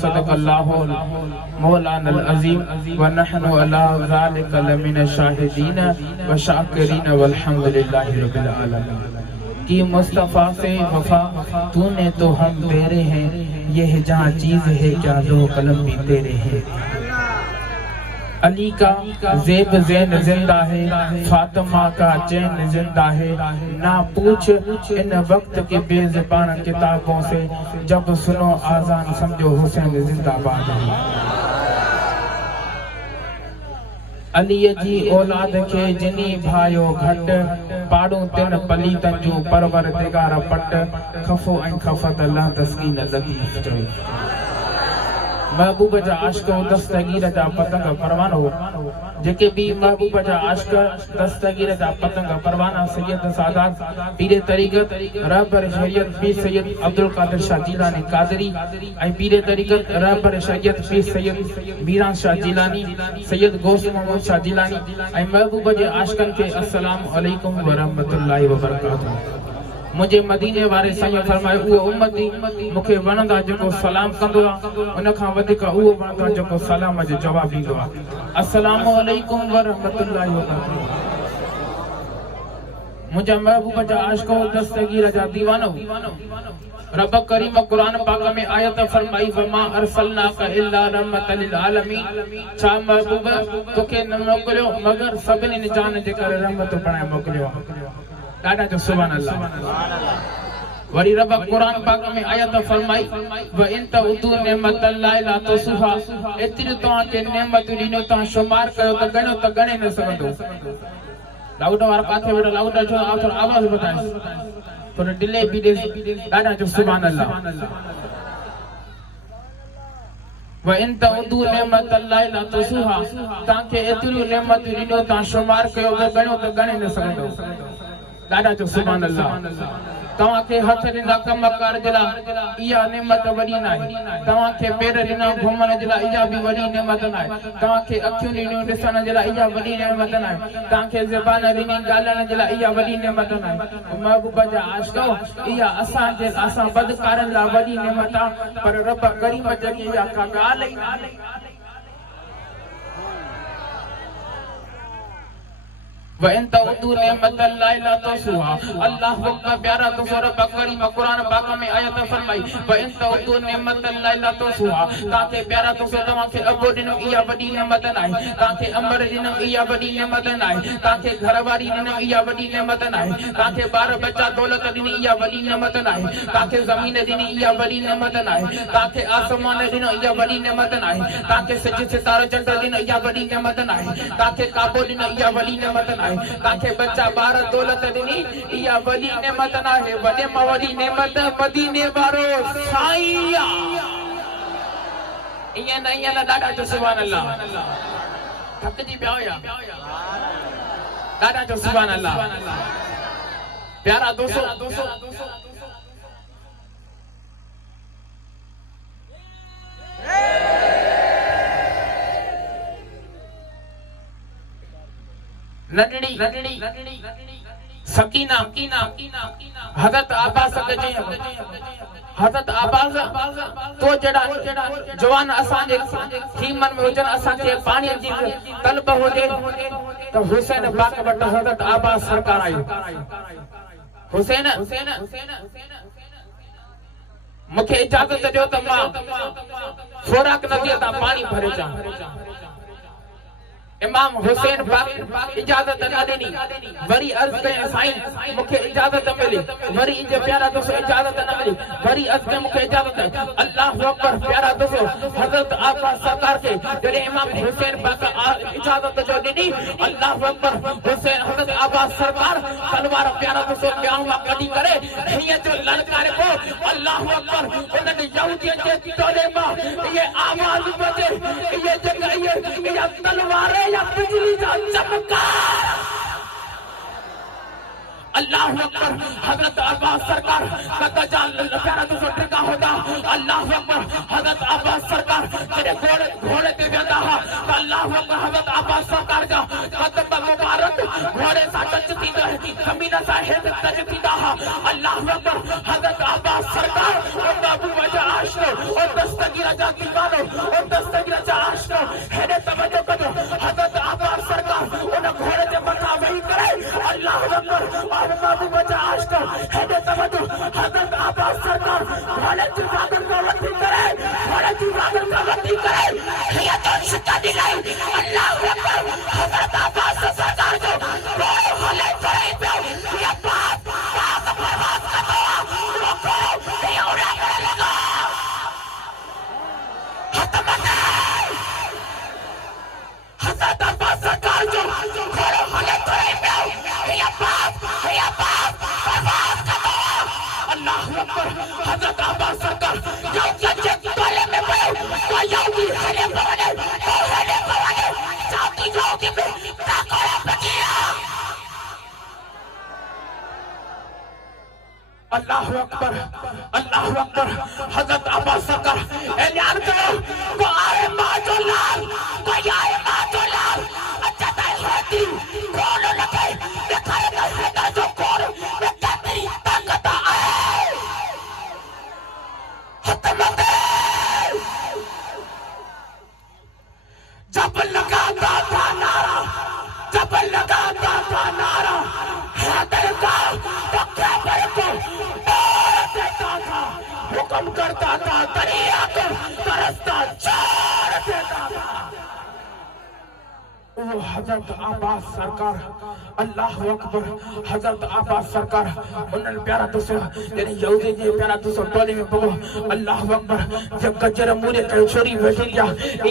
सदक़ल्लाहुल मौलाना अज़ीम व नहनु अला ज़ालिका लमिन शाहिदीन व शाकिरीन वल्हम्दुलिल्लाहि रब्बिल आलमीन। कि मुस्तफ़ा से वफा तूने तो हम तेरे हैं, यह जहाँ चीज़ है क्या दो कलम भी तेरे हैं। अली का ज़ेब ज़ैन जिंदा है, फातिमा का चैन जिंदा है। ना पूछ इन वक्त के बेज़बान किताबों से, जब सुनो आज़ान समझो हुसैन जिंदाबाद है। अली जी औलाद के जिनी भायो घट, पाड़ू तिन पलीतन जो परवरदिगार पट। खफो ऐं खफत ला तस्कीन लतीफ़ चई। महबूब जा आशिक दस्तगीर जा पतंग परवानो, जेके भी महबूब जा आशिक दस्तगीर जा पतंग परवाना सैयद सादात पीरे तरीक़त रहबर शरीयत पीर सैयद अब्दुल कादिर शाह जीलानी कादरी ऐं पीरे तरीक़त रहबर शरीयत पीर सैयद मीरान शाह जीलानी सैयद गौस मोहम्मद शाह जीलानी ऐं महबूब जे आशिकन के अस्सलाम अलैकुम व रहमतुल्लाहि व बरकातहू। मुझे मदीने वारे साईं फरमाए उहो उम्मती मूंखे वणंदा जेको सलाम कंदो आहे, उन खां वधीक उहो वणंदो आहे जेको सलाम जो जवाब ॾींदो आहे। अस्सलामु अलैकुम व रहमतुल्लाहि व बरकातहू। मुंहिंजा महबूब जा आशिक़ो दस्तगीर जा दीवानो, रब करीम कुरान पाक में आयत फरमाई वमा अरसलनाका इल्ला रहमतल लिल आलमीन। छा महबूब तोखे न मोकिलियो मगर सभिनी जान जे करे रहमत बणाए मोकिलियो। दादा जो सुभान अल्लाह। वरी रब कुरान पाक में आयत फरमाई व इन तउदू नेमतल्लाहि ला तुसुहा। एतिरी तव्हां के नेमत ॾिनो तव्हां शुमार कयो त गणो त गणे न सघंदो। लाउड वारा काथे वेठा लाउड जो आवाज ॿुधाए थोरो डिले बि ॾे। दादा जो सुभान अल्लाह। व इन तउदू नेमतल्लाहि ला तुसुहा। तव्हां के एतिरी नेमत ॾिनो तव्हां शुमार कयो त गणो त गणे न सघंदो। दादा जो सुभान अल्लाह। तव्हां खे हथ ॾिना कम कार जे लाइ, इहा नेमत वॾी न आहे। तव्हां खे पेर ॾिना घुमण जे लाइ, इहा बि वॾी नेमत न आहे। तव्हां खे अखियूं ॾिनियूं ॾिसण जे लाइ, इहा वॾी नेमत न आहे। तव्हां खे ज़बान ॾिनी ॻाल्हाइण जे लाइ, इहा वॾी नेमत न आहे। महबूब जा आशिक़ो, इहा असां बदकारनि लाइ वॾी नेमत आहे, पर रब करीम जेकी इहा का ॻाल्हि ई न। व इन तउदू नेमतल्लाहि ला तुसुहा। अल्लाह अकबर। प्यारा तो रब करीम कुरान पाक में आयत फरमाई व इन तउदू नेमतल्लाहि ला तुसुहा। ताके प्यारा तो तव्हां खे अबो ॾिनो, इहा वॾी नेमत न आहे। ताके अमर ॾिनो, इहा वॾी नेमत न आहे। ताके घरवारी ॾिनो, इहा वॾी नेमत न आहे। ताके ॿार बच्चा दौलत ॾिनी, इहा वॾी नेमत न आहे। ताके ज़मीन ॾिनी, इहा वॾी नेमत न आहे। ताके आसमान ॾिनो, इहा वॾी नेमत न आहे। ताके सिज सितारा चंड ॾिनो, इहा वॾी नेमत न आहे। ताके काबो ॾिनो, इहा वॾी नेमत न आहे। ताके बच्चा ॿार दौलत ॾिनी, इहा वॾी नेमत न आहे। वॾे मां वॾी नेमत मदीने वारो साईं आहे। ईअं न दादा जो सुभान अल्लाह। थकिजी पिया हुया दादा जो सुभान अल्लाह। प्यारा दोस्तों, नडड़ी सकीना हज़रत अब्बास के हज़रत अब्बास तो जड़ा जवान असां जे खीमन में हुजन, असां के पानी जी तलब हुजे तो हुसैन पाक वट हज़रत अब्बास सरकार आयो। हुसैन मुखे इजाजत ॾियो त मां खोराक नदीअ तां पानी भरे चा। इमाम हुसैन पाक इजाजत न ॾिनी। वरी अर्ज़ कई साईं मुखे इजाजत मिली। वरी इनजे प्यारा दोस्त इजाजत न मिली। वरी अर्ज़ कई मुखे इजाजत। अल्लाहु अकबर। प्यारा दोस्त हज़रत अब्बास सरकार के जॾहिं इमाम हुसैन पाक इजाजत जो ॾिनी, अल्लाहु अकबर, हुसैन हज़रत अब्बास सरकार तलवार प्यारा दोस्त ॿियां मां कढी करे हीअं जो ललकारे को अल्लाहु अकबर। उन्हनि यहूदियन जे टोले मां इहे आवाज़ ॿुधे, इहे जॻह इहे तलवार या बिजली का चमकार। अल्लाहु अकबर। हज़रत अब्बास सरकार का जान प्यारा तो ट्रिका होता। अल्लाहु अकबर। हज़रत अब्बास सरकार तेरे घोड़े पे वेंदा हा। अल्लाहु अकबर। हज़रत अब्बास सरकार का कदम मुबारक घोड़े सा टच थींदो है, ज़मीन सा हेठ टच थींदा हा। अल्लाहु अकबर। हज़रत अब्बास सरकार बाबू वजह आशको और दस्तगीर जा दीवानो और दस्तगीर जा आशको हेडे तवज्जो करो हजरत अब्बास सरकार उन घोड़े के मथा वही करे अल्लाह अकबर और महबूब जा आशको हेडे तवज्जो हजरत अब्बास सरकार घोड़े की बादल को वती करे घोड़े की बादल को वती करे ये तो शिका दिलाई अल्लाह अकबर हजरत अब्बास सरकार जो घोड़े करे पे ये बात बर्बाद कर दो ये उड़ा लगा हजरत अब्बास सरकार जो घोड़े करे पे ये बात बर्बाद कर दो अल्लाह अकबर हजरत अब्बास सरकार जो के तोले में पड़े तो यहूदी हले बने जाती में ताकरा बचिया अल्लाह अकबर हजरत अब्बास सरकार ऐलान करो को आए माजोलाल को आए माजोलाल अच्छा ताई होती कौन लगे दिखाए है जो कौन में क्या तेरी ताकत है हतमत जब लगाता था नारा हैदर का तो क्या को देता था हुक्म करता था दरिया को तरसता छोड़ देता था वो हजरत अब्बास सरकार अल्लाह अकबर हजरत अब्बास सरकार उन्हनि प्यारा दोस्तो यानी यहूदी जे प्यारा दोस्तो टोले में पगो अल्लाह अकबर जब गजर मूरे के छोरी बैठी जा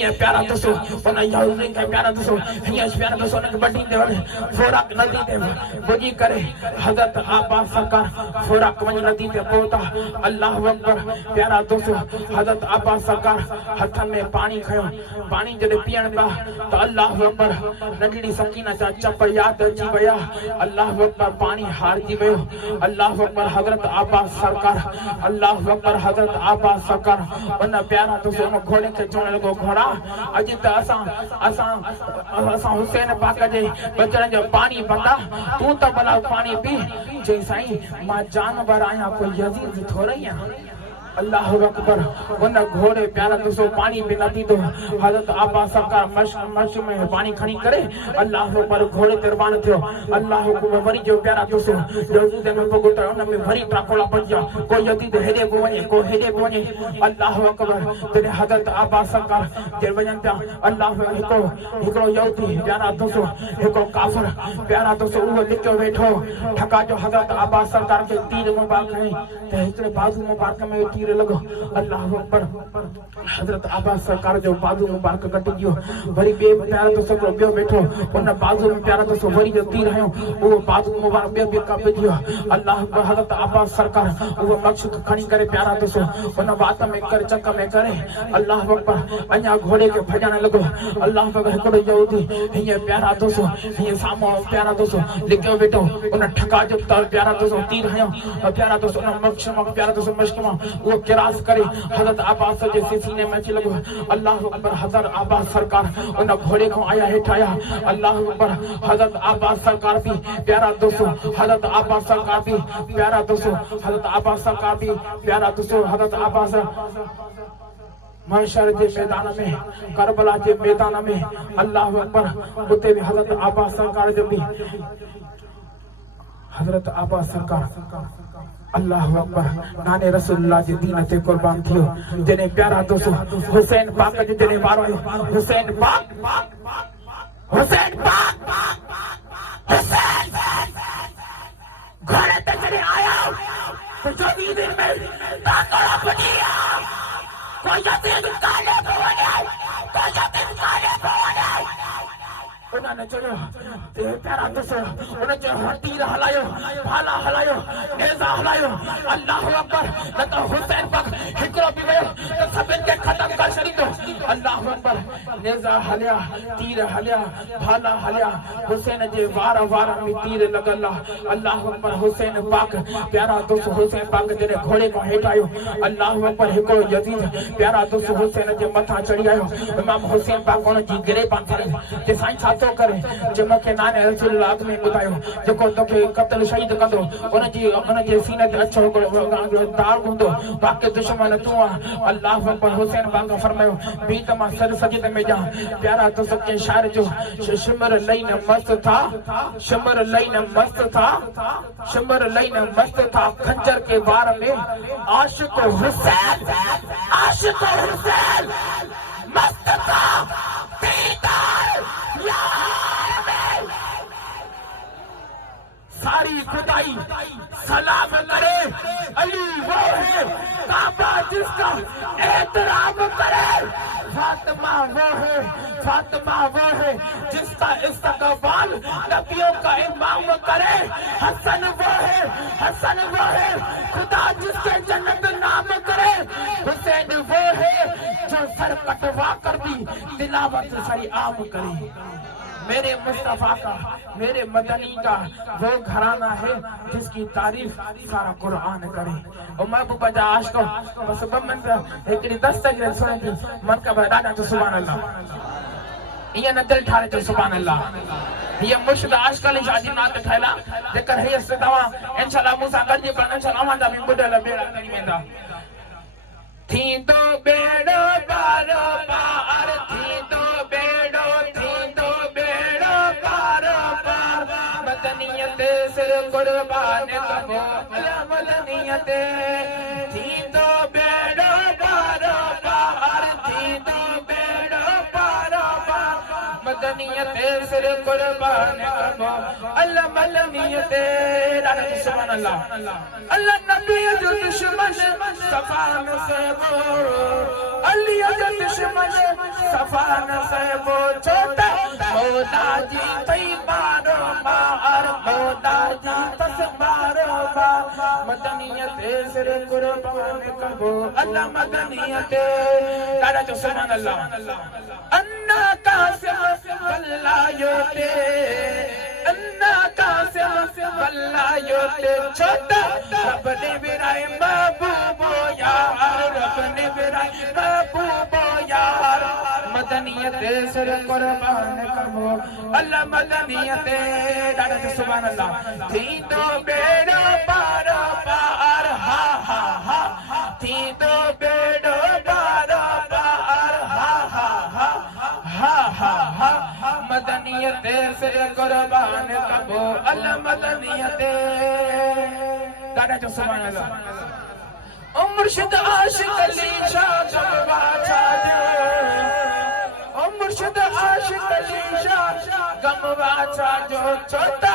ये प्यारा दोस्तो उन यहूदी के प्यारा दोस्तो ये प्यारा दोस्तो ने बड़ी दे फोराक नदी दे बोजी करे हजरत अब्बास सरकार फोराक वनी नदी पे पहुंचा अल्लाह अकबर प्यारा दोस्तो हजरत अब्बास सरकार हाथ में पानी खयो पानी जदे पियण बा तो अल्लाह अकबर नंढड़ी सकीना जा चप याद अची वया अल्लाह अकबर पानी हार जी वयो अल्लाह अकबर हजरत अब्बास सरकार अल्लाह अकबर हजरत अब्बास सरकार उन प्यारा तो सोनो घोड़े के चोण लगो घोड़ा अज त असा हुसैन पाक जे बचण जो पानी बंदा तू तो भला पानी पी जे साईं मां जानवर आया कोई यजीद थोड़ी है अल्लाह अकबर उन घोड़े प्यारा दोस्तों पानी भी न पीतो हजरत अब्बास सरकार मश्क में पानी खणी करे अल्लाह अकबर घोड़े तिरबान थियो अल्लाह अकबर वरी जो प्यारा दोस्तों यजीद में पगोटा उन में वरी टाकोला पजा कोई यजीद हेडे को वने अल्लाह अकबर तेरे हजरत अब्बास सरकार जे वजन था अल्लाह हिकड़ो यहूदी प्यारा दोस्तों हिकड़ो काफिर प्यारा दोस्तों वो लिखो बैठो ठका जो हजरत अब्बास सरकार के तीर मुबारक है ते हिकड़े बाजू मुबारक में लगो अल्लाह अकबर हजरत अब्बास सरकार जो बाजू मुबारक कट गयो वरी बे प्यारा तो सब बियो बैठो उन बाजू में प्यारा तो वरी जो तीर है वो बाजू मुबारक बे कप गयो अल्लाह अकबर हजरत अब्बास सरकार वो मक्सद खणी करे प्यारा तो उन बात में कर चक में करे अल्लाह अकबर अन्या घोड़े के भजन लगो अल्लाह अकबर हिकड़ो यहूदी ये प्यारा तो ये सामो प्यारा तो लिखो बैठो उन ठका जो प्यारा तो तीर है प्यारा तो उन मक्सद प्यारा तो मश्क वो किरास करे हजरत अब्बास जे सीने में लगो अल्लाह अकबर हजरत अब्बास सरकार उन घोड़े को आया हेठाया अल्लाह अकबर हजरत अब्बास सरकार भी प्यारा दोस्तों हजरत अब्बास सरकार भी प्यारा दोस्तों हजरत अब्बास सरकार भी प्यारा दोस्तों हजरत अब्बास महशर के मैदान में करबला के मैदान में अल्लाह अकबर उते भी हजरत अब्बास सरकार जो भी हजरत अब्बास सरकार अल्लाह अकबर नाने रसूलुल्लाह जे दीन ते कुर्बान थियो जने प्यारा दोस्त हुसैन पाक जे जने वारो हुसैन पाक घरे ते जने आया तो जो दिन में ताकड़ा बनिया कोई यतीम काले बने उन्होंने चलो प्यारा दोस्तों उन्हें जो तीर हलायो भाला हलायो नेजा हलायो अल्लाह अकबर न तो हुसैन पाक हिकड़ो भी वयो तो सभिन के खत्म कर छॾींदो अल्लाह अकबर नेज़ा हलिया तीर हलिया भाला हलिया हुसैन जे वार वार में तीर लगल अल्लाह अकबर हुसैन पाक प्यारा दोस्त हुसैन पाक जने घोड़े को हेठायो अल्लाह अकबर हिको यजीद प्यारा दोस्त हुसैन जे मथा चढ़ी आयो इमाम हुसैन पाक उन जी गिरे पान करे जे साईं छा तो करे जे मके नाने रसूलुल्लाह में बुधायो जेको तोखे कत्ल शहीद कंदो उन जे सीने ते अछो दाग हूंदो बाक़ी दुश्मन तू अल्लाह अकबर हुसैन पाक फरमायो बी त मां सर सजदे में जा प्यारा तो सबके शायर जो शिमर लईन मस्त था शिमर लईन मस्त था शिमर लईन मस्त था खंजर के वार में आशिक हुसैन मस्त था सारी खुदाई सलाम करे अली वो है काबा जिसका एहतराम करे फातिमा वो है जिसका इस्तकबाल नबियों का इमाम करे हसन वो है खुदा जिसके जन्नत नाम करे हुसैन वो है जो सर कटवा कर भी तिलावत सरी आम करे मेरे मुस्तफा का मेरे मदनी का वो घराना है जिसकी तारीफ सारा कुरान करे और महबूबा जा आशिको बस बमन एकड़ी दस्तक सुने थी मन का बदाना तो सुभान अल्लाह ये न दिल ठारे तो सुभान अल्लाह ये मुर्शिद आशिकल शादी नात ठहला जेकर है सदावा इंशाल्लाह मूसा गॾिजी पर इंशाल्लाह आवांदा में बुडल बेड़ा करी वेंदा थी तो बेड़ो पारो पार थी तो बेड़ो मदनियत सिर कुर्बान कबो मदनियत थी तो बेड़ो पारो पार थी तो बेड़ो पारो पार मदनियत सिर कुर्बान कबो अल्लाह मदनियत सुभान अल्लाह अल्लाह नबी जो दुश्मन सफान से वो अली जो दुश्मन सफान से वो छोटा मौला जी तैबारो मार मौला जी तस्बारो मदनियत सिर कुर्बान कबो अल्लाह मदनियत दादा जो सुभान अल्लाह अन्ना कासिम वल्लायोते अन्ना कासिम वल्लायोते छोटा रब ने बिराए महबूबो यार रब ने बिराए महबूबो यार मदनियत सिर कुर्बान कबो अल्लाह मदनियत दादा जो सुभान अल्लाह थी तो बेड़ो पारो पार हा हा हा थी तो बेड़ो पारो पार हा हा हा हा हा हा मदनियत सिर कुर्बान कबो अल्लाह मदनियत दादा जो सुभान अल्लाह ओ मुर्शिद आशिक अली शाह गमवा छा दे ओ मुर्शिद आशिक अली शाह गमवा छा जो छोटा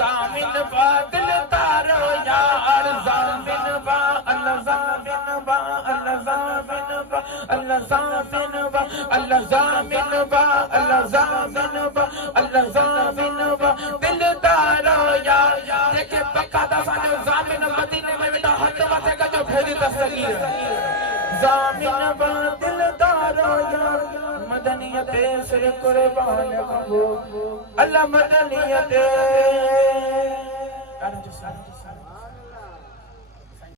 जामिन बा दिल तारो यार जामिन बा अल्लाह जामिन बा अल्लाह जामिन बा अल्लाह जामिन बा अल्लाह जामिन बा अल्लाह जामिन बा अल्लाह जामिन बा दिल तारो यार देखे पक्का दा साने जामिन मदीने में बेटा हाथ माथे का जो भेज दस्तगीर जामिन बा दिल तारो यार मदनियत सिर कुर्बान कबो अल्लाह मदनियत